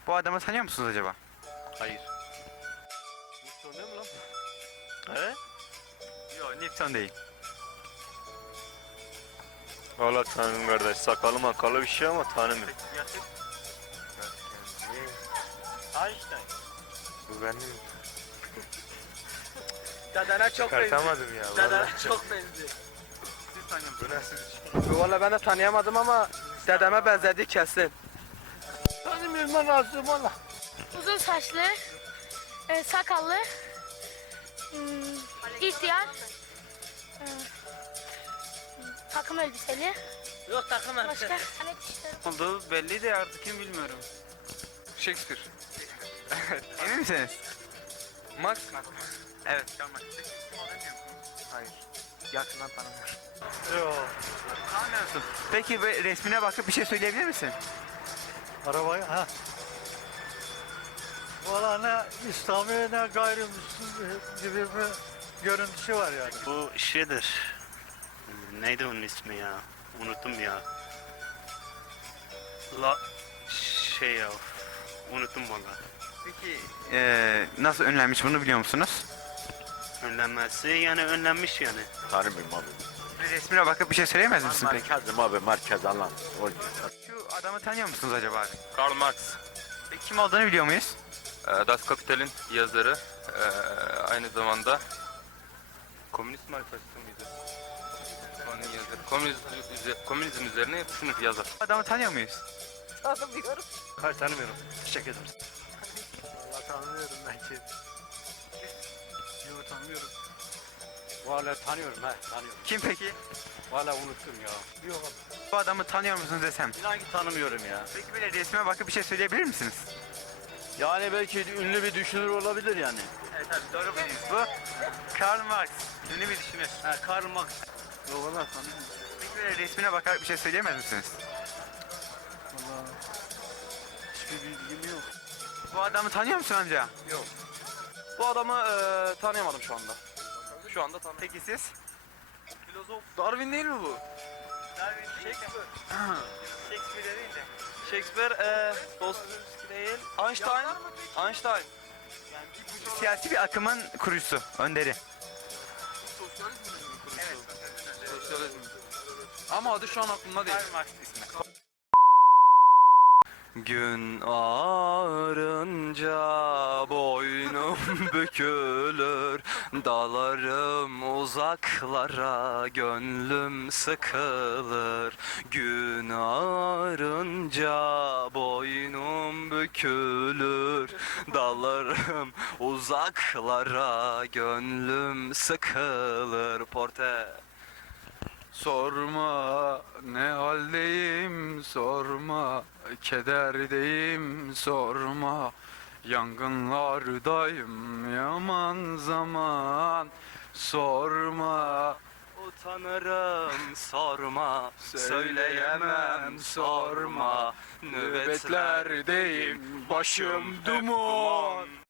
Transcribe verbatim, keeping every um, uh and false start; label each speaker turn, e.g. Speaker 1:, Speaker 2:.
Speaker 1: Bu adamı tanıyor musunuz acaba?
Speaker 2: Hayır. Nipson değil mi lan? He?
Speaker 1: Yok, Nipson değil.
Speaker 2: Valla tanımıyorum kardeş. Sakalı makalı bir şey ama tanımıyorum. Einstein.
Speaker 3: Bu benim.
Speaker 4: Dedene çok benziyor.
Speaker 3: Çıkartamadım ya.
Speaker 4: Dedene
Speaker 3: Vallahi.
Speaker 4: çok benziyor.
Speaker 1: Siz tanıyor
Speaker 3: Bu
Speaker 1: musunuz?
Speaker 3: nasıl bir şey?
Speaker 4: Valla ben de tanıyamadım ama dedeme benzedi kesin.
Speaker 2: Tanımıyorum ben Asım valla.
Speaker 5: Uzun saçlı, e, sakallı, hmm, ihtiyar, e, takım elbiseli,
Speaker 4: Yok takım
Speaker 5: başka alet işleri.
Speaker 6: Olduğu belli de artık kim bilmiyorum.
Speaker 3: Shakespeare.
Speaker 1: Emin misiniz?
Speaker 3: Max.
Speaker 1: Evet. Tamam.
Speaker 3: Hayır. Yakından tanımıyorum.
Speaker 2: Yok.
Speaker 1: Tanımıyor musun? Peki be- resmine bakıp bir şey söyleyebilir misin?
Speaker 7: Arabayı ha. Valla ne İslami ne gayrimüslim gibi bir görüntüsü var yani.
Speaker 8: Bu şeydir. Neydi onun ismi ya? Unuttum ya. La şey ya. Unuttum valla.
Speaker 1: Peki eee nasıl önlenmiş bunu biliyor musunuz?
Speaker 8: Önlenmesi yani önlenmiş yani.
Speaker 9: Tanımıyorum abi.
Speaker 1: Bir resmine bakıp bir şey söyleyemez misin peki?
Speaker 9: Merkezim abi, merkez alan.
Speaker 1: Şu adamı tanıyor musunuz acaba abi?
Speaker 6: Karl Marx,
Speaker 1: Peki kim olduğunu biliyor muyuz?
Speaker 6: e, Das Kapital'in yazarı, e, aynı zamanda Komünist Manifesto muydu? Onun yazarı. Komünizm, üze- komünizm üzerine düşünür yazar.
Speaker 1: Bu adamı tanıyor muyuz?
Speaker 4: Tanımıyorum.
Speaker 7: Hayır tanımıyorum. Teşekkür ederim.
Speaker 3: Valla tanımıyorum belki.
Speaker 7: Yok tanımıyorum.
Speaker 2: Valla tanıyorum he tanıyorum.
Speaker 1: Kim peki?
Speaker 2: Valla unuttum ya.
Speaker 7: Yok
Speaker 1: Bu adamı tanıyor musunuz desem?
Speaker 2: İnan ki tanımıyorum ya.
Speaker 1: Peki böyle resmine bakıp bir şey söyleyebilir misiniz?
Speaker 2: Yani belki ünlü bir düşünür olabilir yani.
Speaker 1: Evet abi doğru bildiniz. Bu Karl Marx. Ünlü bir düşünür.
Speaker 2: He Karl Marx. Yok valla tanımıyorum.
Speaker 1: Peki böyle resmine bakarak bir şey söyleyemez misiniz?
Speaker 2: Valla hiçbir bilgim yok.
Speaker 1: Bu adamı tanıyor musun amca?
Speaker 4: Bu adamı e, tanıyamadım şu anda. Şu anda tanıyorum.
Speaker 1: Peki siz?
Speaker 4: Filozof. Darwin değil mi bu?
Speaker 1: Darwin Shakespeare. Shakespeare değil de.
Speaker 4: Shakespeare, e, Dostoyevski değil. Einstein. Einstein.
Speaker 1: Siyasi bir akımın kurucusu, önderi.
Speaker 4: Sosyalizm. Ama adı şu an aklımda değil.
Speaker 1: Karl Marx ismi.
Speaker 4: Gün ağarınca boynum bükülür, dalarım uzaklara, gönlüm sıkılır. Gün ağarınca boynum bükülür, dalarım uzaklara, gönlüm sıkılır. Porte.
Speaker 6: Sorma ne haldeyim sorma, kederdeyim sorma, yangınlardayım yaman zaman sorma.
Speaker 4: Utanırım sorma, söyleyemem sorma, nöbetlerdeyim başım duman.